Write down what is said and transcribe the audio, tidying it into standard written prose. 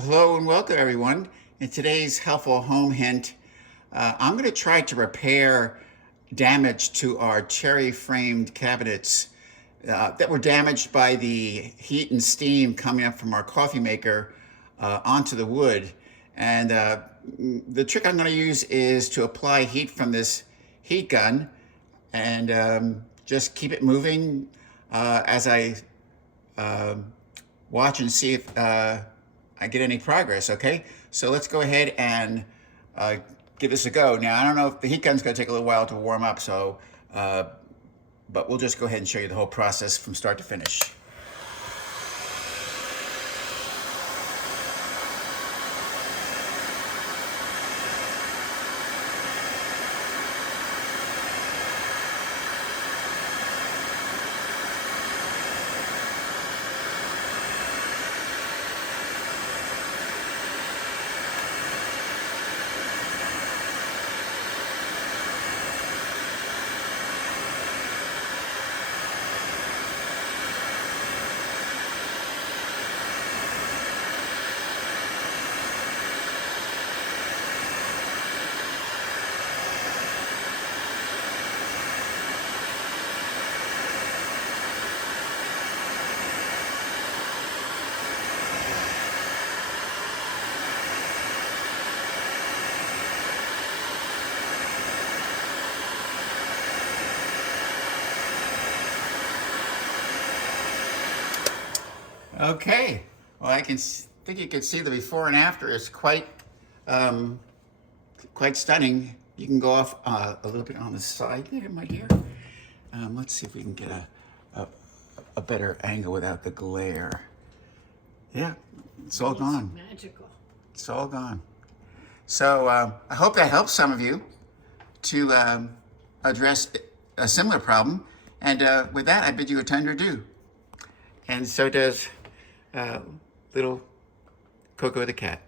Hello and welcome everyone. In today's helpful home hint, I'm going to try to repair damage to our cherry framed cabinets that were damaged by the heat and steam coming up from our coffee maker onto the wood. And the trick I'm going to use is to apply heat from this heat gun and just keep it moving as I watch and see if I get any progress, okay? So let's go ahead and give this a go. Now, I don't know if the heat gun's gonna take a little while to warm up, so, but we'll just go ahead and show you the whole process from start to finish. Okay, well, I think you can see the before and after is quite stunning. You can go off a little bit on the side there, my dear. Let's see if we can get a better angle without the glare. Yeah, it's all gone. Magical. It's all gone. So I hope that helps some of you to address a similar problem. And with that, I bid you a tender adieu. And so does little Coco the cat.